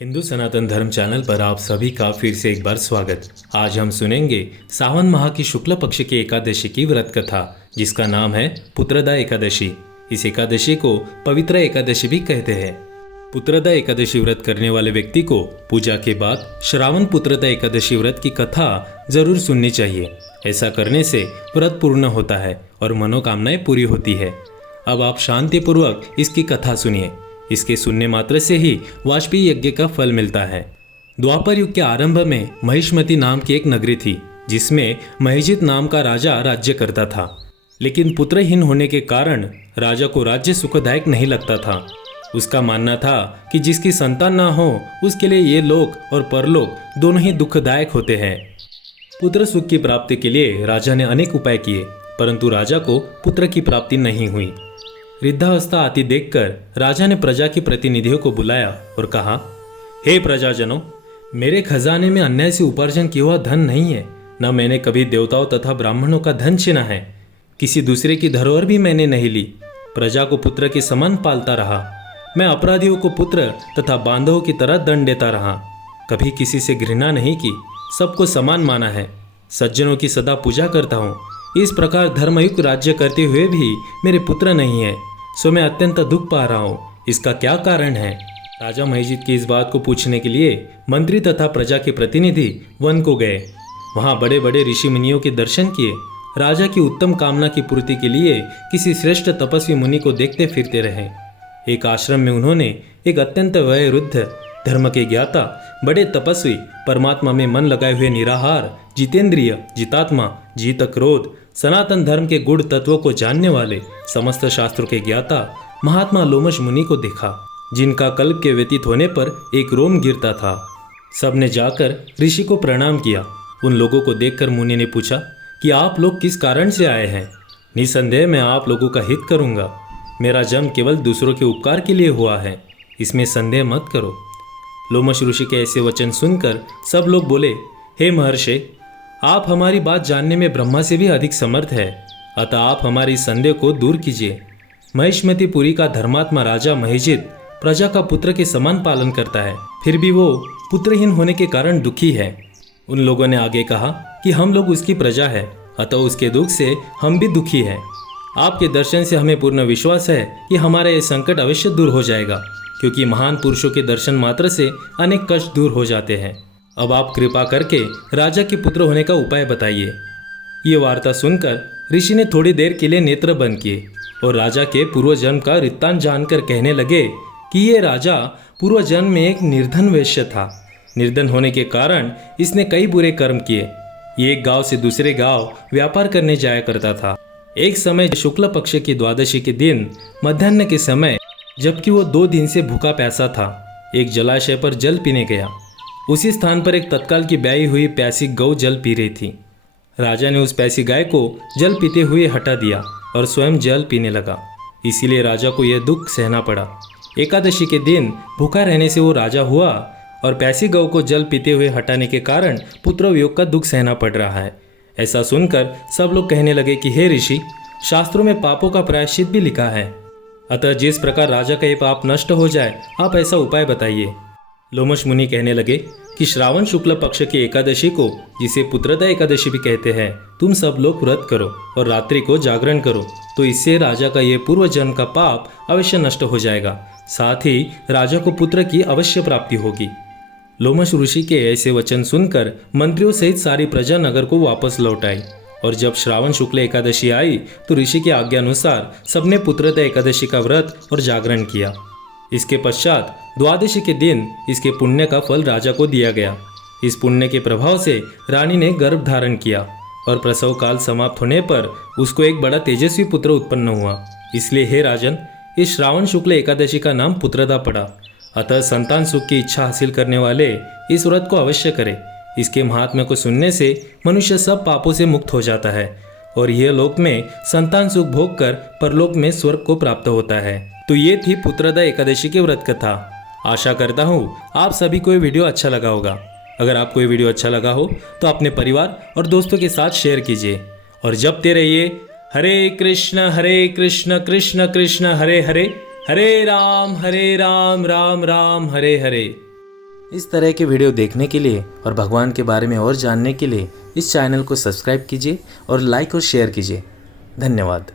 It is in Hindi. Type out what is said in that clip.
हिंदू सनातन धर्म चैनल पर आप सभी का फिर से एक बार स्वागत। आज हम सुनेंगे सावन माह की शुक्ल पक्ष की एकादशी की व्रत कथा, जिसका नाम है पुत्रदा एकादशी। इस एकादशी को पवित्र एकादशी भी कहते हैं। पुत्रदा एकादशी व्रत करने वाले व्यक्ति को पूजा के बाद श्रावण पुत्रदा एकादशी व्रत की कथा जरूर सुननी चाहिए। ऐसा करने से व्रत पूर्ण होता है और मनोकामनाएं पूरी होती है। अब आप शांतिपूर्वक इसकी कथा सुनिए। इसके सुनने मात्र से ही वाजपेयी यज्ञ का फल मिलता है। द्वापर युग के आरंभ में महिष्मती नाम की एक नगरी थी, जिसमें महिजित नाम का राजा राज्य करता था। लेकिन पुत्रहीन होने के कारण राजा को राज्य सुखदायक नहीं लगता था। उसका मानना था कि जिसकी संतान ना हो उसके लिए ये लोक और परलोक दोनों ही दुखदायक होते हैं। पुत्र सुख की प्राप्ति के लिए राजा ने अनेक उपाय किए, परंतु राजा को पुत्र की प्राप्ति नहीं हुई। वृद्धावस्था आती देखकर राजा ने प्रजा के प्रतिनिधियों को बुलाया और कहा, हे प्रजाजनों, मेरे खजाने में अन्याय से उपार्जन किया हुआ धन नहीं है। न मैंने कभी देवताओं तथा ब्राह्मणों का धन छीना है। किसी दूसरे की धरोहर भी मैंने नहीं ली। प्रजा को पुत्र के समान पालता रहा। मैं अपराधियों को पुत्र तथा बांधवों की तरह दंड देता रहा। कभी किसी से घृणा नहीं की, सबको समान माना है। सज्जनों की सदा पूजा करता हूँ। इस प्रकार धर्मयुक्त राज्य करते हुए भी मेरे पुत्र नहीं है, सो मैं अत्यंत दुख पा रहा हूँ। इसका क्या कारण है? राजा महिजित की इस बात को पूछने के लिए मंत्री तथा प्रजा के प्रतिनिधि वन को गए। वहाँ बड़े बड़े ऋषि मुनियों के दर्शन किए। राजा की उत्तम कामना की पूर्ति के लिए किसी श्रेष्ठ तपस्वी मुनि को देखते फिरते रहे। एक आश्रम में उन्होंने एक अत्यंत वयोवृद्ध, धर्म के ज्ञाता, बड़े तपस्वी, परमात्मा में मन लगाए हुए निराहार, जितेंद्रिय, जितात्मा, जीत क्रोध, सनातन धर्म के गुण तत्वों को जानने वाले, समस्त शास्त्रों के ज्ञाता महात्मा लोमश मुनि को देखा, जिनका कल्प के व्यतीत होने पर एक रोम गिरता था। सबने जाकर ऋषि को प्रणाम किया। उन लोगों को देखकर मुनि ने पूछा कि आप लोग किस कारण से आए हैं? निसंदेह मैं आप लोगों का हित करूंगा। मेरा जन्म केवल दूसरों के उपकार के लिए हुआ है, इसमें संदेह मत करो। लोमश ऋषि के ऐसे वचन सुनकर सब लोग बोले, हे महर्षि, आप हमारी बात जानने में ब्रह्मा से भी अधिक समर्थ है, अतः आप हमारी संदेह को दूर कीजिए। महिष्मतीपुरी का धर्मात्मा राजा महिजित प्रजा का पुत्र के समान पालन करता है, फिर भी वो पुत्रहीन होने के कारण दुखी है। उन लोगों ने आगे कहा कि हम लोग उसकी प्रजा है, अतः उसके दुख से हम भी दुखी हैं। आपके दर्शन से हमें पूर्ण विश्वास है कि हमारा ये संकट अवश्य दूर हो जाएगा, क्योंकि महान पुरुषों के दर्शन मात्र से अनेक कष्ट दूर हो जाते हैं। अब आप कृपा करके राजा के पुत्र होने का उपाय बताइए। ये वार्ता सुनकर ऋषि ने थोड़ी देर के लिए नेत्र बंद किए और राजा के पूर्व जन्म का वृत्तांत जानकर कहने लगे कि ये राजा पूर्व जन्म में एक निर्धन वैश्य था। निर्धन होने के कारण इसने कई बुरे कर्म किए। ये एक गांव से दूसरे गांव व्यापार करने जाया करता था। एक समय शुक्ल पक्ष की द्वादशी के दिन मध्याह्न के समय, जबकि वो 2 दिन से भूखा प्यासा था, एक जलाशय पर जल पीने गया। उसी स्थान पर एक तत्काल की ब्याई हुई प्यासी गौ जल पी रही थी। राजा ने उस प्यासी गाय को जल पीते हुए हटा दिया और स्वयं जल पीने लगा। इसीलिए राजा को यह दुख सहना पड़ा। एकादशी के दिन भूखा रहने से वो राजा हुआ और प्यासी गौ को जल पीते हुए हटाने के कारण पुत्र वियोग का दुख सहना पड़ रहा है। ऐसा सुनकर सब लोग कहने लगे कि हे ऋषि, शास्त्रों में पापों का प्रायश्चित भी लिखा है, अतः जिस प्रकार राजा का ये पाप नष्ट हो जाए, आप ऐसा उपाय बताइए। लोमश मुनि कहने लगे कि श्रावण शुक्ल पक्ष की एकादशी को, जिसे पुत्रदा एकादशी भी कहते हैं, तुम सब लोग व्रत करो और रात्रि को जागरण करो, तो इससे राजा का ये पूर्व जन्म का पाप अवश्य नष्ट हो जाएगा। साथ ही राजा को पुत्र की अवश्य प्राप्ति होगी। लोमश ऋषि के ऐसे वचन सुनकर मंत्रियों सहित सारी प्रजा नगर को वापस लौट आई और जब श्रावण शुक्ल एकादशी आई तो ऋषि की आज्ञा अनुसार सबने पुत्रदा एकादशी का व्रत और जागरण किया। इसके पश्चात द्वादशी के दिन इसके पुण्य का फल राजा को दिया गया। इस पुण्य के प्रभाव से रानी ने गर्भ धारण किया और प्रसव काल समाप्त होने पर उसको एक बड़ा तेजस्वी पुत्र उत्पन्न हुआ। इसलिए हे राजन, इस श्रावण शुक्ल एकादशी का नाम पुत्रदा पड़ा। अतः संतान सुख की इच्छा हासिल करने वाले इस व्रत को अवश्य करें। इसके महात्म्य को सुनने से मनुष्य सब पापों से मुक्त हो जाता है और यह लोक में संतान सुख भोग कर परलोक में स्वर्ग को प्राप्त होता है। तो ये थी पुत्रदा एकादशी की व्रत कथा। आशा करता हूँ आप सभी को ये वीडियो अच्छा लगा होगा। अगर आपको ये वीडियो अच्छा लगा हो तो अपने परिवार और दोस्तों के साथ शेयर कीजिए और जपते रहिए हरे कृष्ण कृष्ण कृष्ण हरे हरे, हरे राम राम राम हरे हरे। इस तरह के वीडियो देखने के लिए और भगवान के बारे में और जानने के लिए इस चैनल को सब्सक्राइब कीजिए और लाइक और शेयर कीजिए। धन्यवाद।